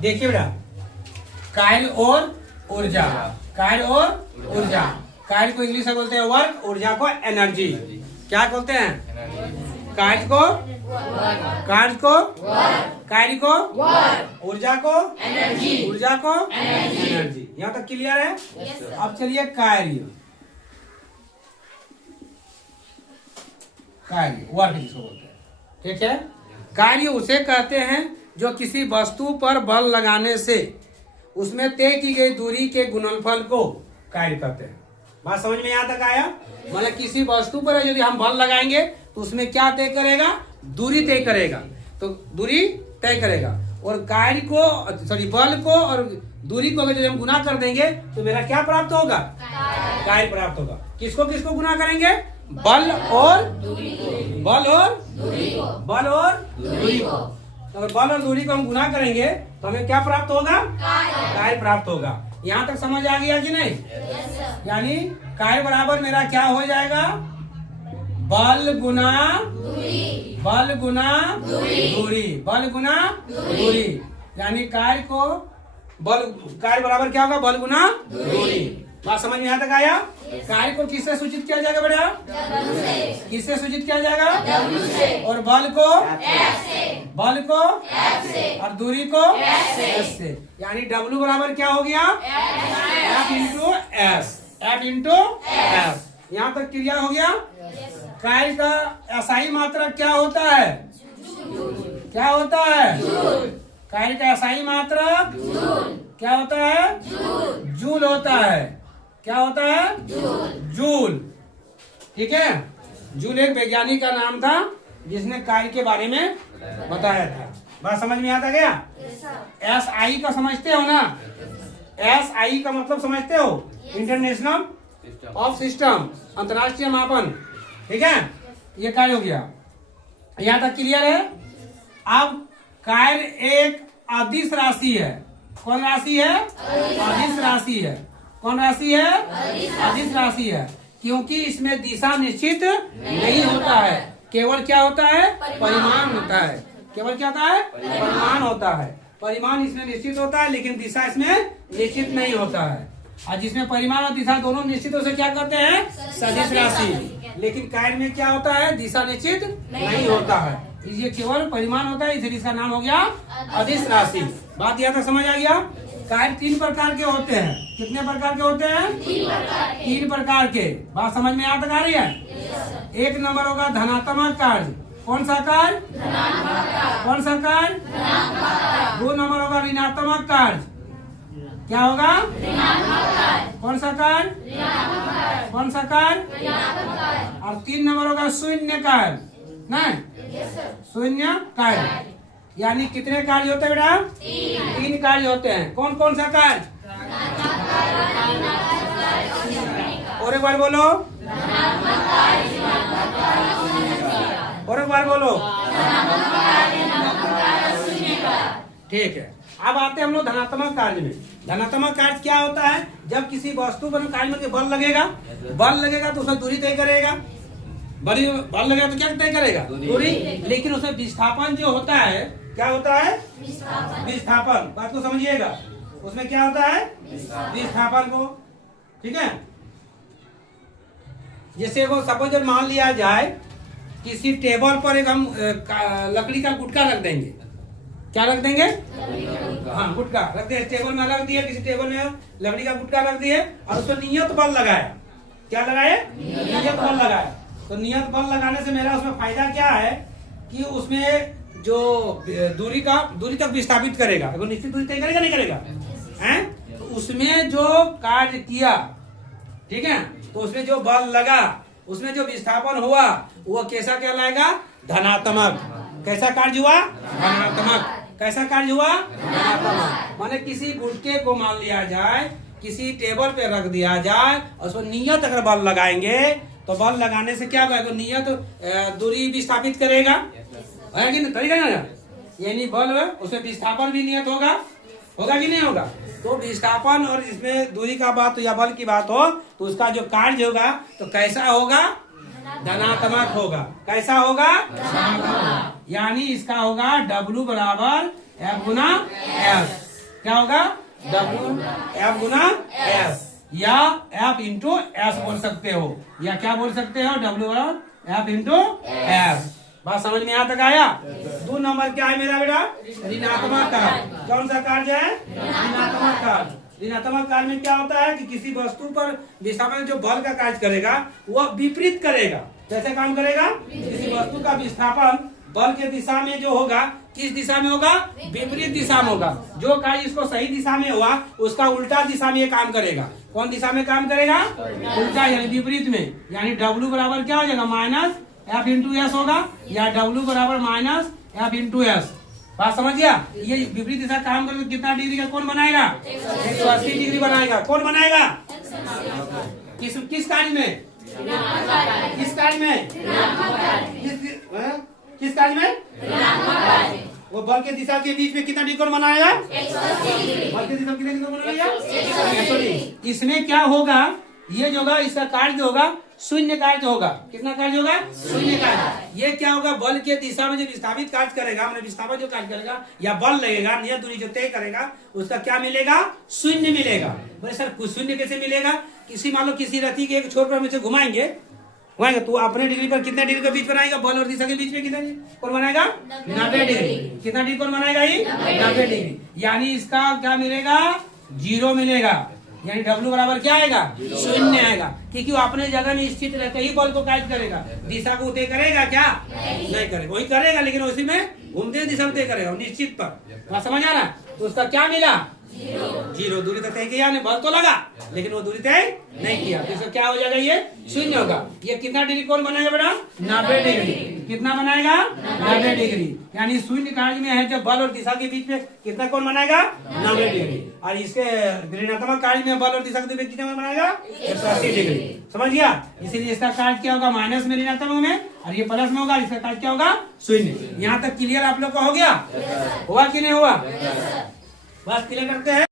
देखिए बेटा, कार्य और ऊर्जा, कार्य और ऊर्जा। कार्य को इंग्लिश में बोलते हैं वर्क, ऊर्जा को एनर्जी। क्या बोलते हैं? कार्य को कार्य को ऊर्जा को एनर्जी, ऊर्जा को एनर्जी। यहाँ तक क्लियर है? अब चलिए कार्य, कार्य वर्क जिसको बोलते हैं, ठीक है। कार्य उसे कहते हैं जो किसी वस्तु पर बल लगाने से उसमें तय की गई दूरी के गुणनफल को कार्य कहते हैं। बात समझ में यहाँ तक आया? मतलब किसी वस्तु पर यदि हम बल लगाएंगे तो उसमें क्या तय करेगा? दूरी तय करेगा, तो दूरी तय करेगा। और कार्य को बल को और दूरी को अगर हम गुना कर देंगे तो मेरा क्या प्राप्त होगा? कार्य प्राप्त होगा। किसको किसको गुना करेंगे? बल और दूरी को, बल और दूरी को, बल और दूरी को। अगर बल और दूरी को हम गुना करेंगे तो हमें क्या प्राप्त होगा? कार्य प्राप्त होगा। यहाँ तक समझ आ गया कि नहीं? यानी कार्य बराबर मेरा क्या हो जाएगा? बल गुना दूरी, बल गुना दूरी, बल गुना दूरी। यानी कार्य को बल, कार्य बराबर क्या होगा? बल गुना दूरी। बात समझ में यहाँ तक आया? कार्य को किससे सूचित किया जाएगा बेटा? किससे सूचित किया जाएगा? और बल को F से, बल को F से, और दूरी को S से। यानी W बराबर क्या हो गया? F into S, F into S। यहाँ तक क्लियर हो गया? कार्य का SI मात्रक क्या होता है? क्या होता है? कार्य का SI मात्रक क्या होता है? जूल होता है। क्या होता है? जूल। ठीक है। जूल एक वैज्ञानिक का नाम था जिसने कार्य के बारे में बताया था। बात समझ में आता गया? SI का समझते हो ना? SI का मतलब समझते हो? इंटरनेशनल ऑफ सिस्टम, अंतरराष्ट्रीय मापन। ठीक है, ये कार्य हो गया। यहाँ तक क्लियर है? अब कार्य एक अदिश राशि है। कौन राशि है? अदिश राशि है। कौन राशि है? अदिश राशि है। क्योंकि इसमें दिशा निश्चित नहीं होता है, केवल क्या होता है? परिमाण होता है। केवल क्या होता है? परिमाण होता है। परिमाण इसमें निश्चित होता है लेकिन दिशा इसमें निश्चित नहीं होता है। और जिसमें परिमाण और दिशा दोनों निश्चित उसे क्या कहते हैं? सदिश राशि। लेकिन कार्य में क्या होता है? दिशा निश्चित नहीं होता है, ये केवल परिमाण होता है, इसलिए इसका नाम हो गया अदिश राशि। बात यहाँ तक समझ आ गया? कार्य 3 प्रकार के होते हैं। कितने प्रकार के होते हैं? 3 प्रकार के। बात समझ में यहाँ तक आ रही है? एक नंबर होगा धनात्मक कार्य। कौन सा कार्य? कौन सा कार्य? 2 नंबर होगा ऋणात्मक कार्य। क्या होगा? कौन सा कार्य? कौन सा कार्य? और 3 नंबर होगा शून्य कार्य। नहीं, शून्य कार्य। यानी कितने कार्य होते हैं बेटा? 3 कार्य होते हैं। कौन कौन सा कार्य? और एक बार बोलो, और एक बार बोलो। ठीक है, अब आते हैं हम लोग धनात्मक कार्य में। धनात्मक कार्य क्या होता है? जब किसी वस्तु पर कार्य में बल लगेगा, बल लगेगा तो उसमें दूरी तय करेगा। बल लगेगा तो क्या तय करेगा? दूरी। लेकिन उसमें विस्थापन जो होता है, क्या होता है? विस्थापन। बात को समझिएगा, उसमें क्या होता है? विस्थापन को। ठीक है, जैसे वो सपोज मान लिया जाए किसी टेबल पर एक हम लकड़ी का गुटका रख देंगे। क्या रख देंगे? हाँ, गुटका रख दिया टेबल में, रख दिया किसी टेबल में लकड़ी का गुटका रख दिए और उस पर नियत बल लगाया। क्या लगाए? नियत बल लगाया। तो नियत बल लगाने से मेरा उसमें फायदा क्या है कि उसमें जो दूरी तक विस्थापित करेगा, अगर निश्चित दूरी तय करेगा नहीं करेगा हैं, तो उसमें जो कार्य किया, ठीक है, तो उसमें जो बल लगा, उसमें जो विस्थापन हुआ, वो कैसा कहलाएगा? धनात्मक। कैसा कार्य हुआ? धनात्मक। कैसा कार्य हुआ? धनात्मक। माने किसी गुटके को मान लिया जाए, किसी टेबल पे रख दिया जाए और उसमें नियत अगर बल लगाएंगे तो बल लगाने से क्या होगा? तो नियत दूरी विस्थापित करेगा, है कि नहीं? करेगा ना? यानी बल उसमें विस्थापन भी नियत होगा, होगा कि नहीं होगा? तो विस्थापन और इसमें दूरी का बात या बल की बात हो तो उसका जो कार्य होगा तो कैसा होगा? धनात्मक होगा। कैसा होगा? धनात्मक। यानी इसका होगा W बराबर F गुना L। क्या होगा W F गुना S, या F इंटू एस बोल सकते हो, या क्या बोल सकते हो W F इंटू एस। बात समझ में यहाँ तक आया। 2 नंबर क्या है मेरा बेटा, ऋणात्मक कार्य। कौन सा कार्य है, ऋणात्मक कार्य। ऋणात्मक कार्य में क्या होता है कि किसी वस्तु पर दिशा में जो बल का कार्य करेगा वह विपरीत करेगा। कैसे काम करेगा, किसी वस्तु का विस्थापन बल के दिशा में जो होगा, किस दिशा में होगा, विपरीत दिशा में होगा। जो कार्य इसको सही दिशा में हुआ उसका उल्टा दिशा में ये काम करेगा। कौन दिशा में काम करेगा, उल्टा यानी विपरीत में। यानी W बराबर क्या हो जाएगा, माइनस F इंटू एस होगा, या W बराबर माइनस F इंटू एस। बात समझ गया। ये विपरीत दिशा काम करेगा तो कितना डिग्री का कौन बनाएगा, 180 डिग्री बनाएगा। कौन बनाएगा, किस कार्य में, किस कार्य में, किस कार्य में, वो बल के दिशा के बीच में कितना डिग्री कौन बनाएगा, बल के दिशा कितने डिग्री बनाएगा, 180। इसमें क्या होगा, ये जो होगा इसका कार्य जो होगा शून्य कार्य होगा। कितना कार्य होगा, शून्य कार्य। ये क्या होगा, बल के दिशा में जो विस्थापित कार्य करेगा, मैंने विस्थापन जो कार्य करेगा या बल लगेगा, नियत दूरी जो तय करेगा, उसका क्या मिलेगा, शून्य मिलेगा। बोले सर कुछ शून्य कैसे मिलेगा, किसी मान लो किसी रथी के एक छोर पर मुझे घुमाएंगे, तो अपने डिग्री पर कितने डिग्री के बीच बनाएगा, बल और दिशा के बीच में कितना कौन बनाएगा, 90 डिग्री। कितना डिग्री कौन बनाएगा, ये 90 डिग्री। यानी इसका क्या मिलेगा, 0 मिलेगा। यानी W बराबर क्या आएगा, शून्य आएगा, क्योंकि वो अपने जगह में स्थित रहते ही बल को कार्य करेगा। दिशा को तय करेगा क्या, नहीं करेगा, वही करेगा लेकिन उसी में घूमते दिशा में तय करेगा निश्चित पर। समझ आ रहा, तो उसका क्या मिला, 0 दूरी तक तय किया, बल तो लगा लेकिन वो दूरी तय नहीं किया, तो इसका क्या हो जाएगा, ये शून्य होगा। ये कितना डिग्री कौन बनाएगा बेटा, 90 डिग्री। कितना बनाएगा, 90 डिग्री। यानी शून्य कार्य में है जब बल और दिशा के बीच में कितना कौन बनाएगा, 90 डिग्री। और इसके ऋणात्मक कार्य में बल और दिशा के बीच कितना बनाएगा, 180 डिग्री। समझ गया। इसीलिए इसका कार्य क्या होगा, माइनस में ऋणात्मक में, और ये प्लस में होगा, इसका कार्य क्या होगा, शून्य। यहाँ तक क्लियर आप लोग का हो गया, हुआ कि नहीं हुआ, बस क्लियर करते हैं।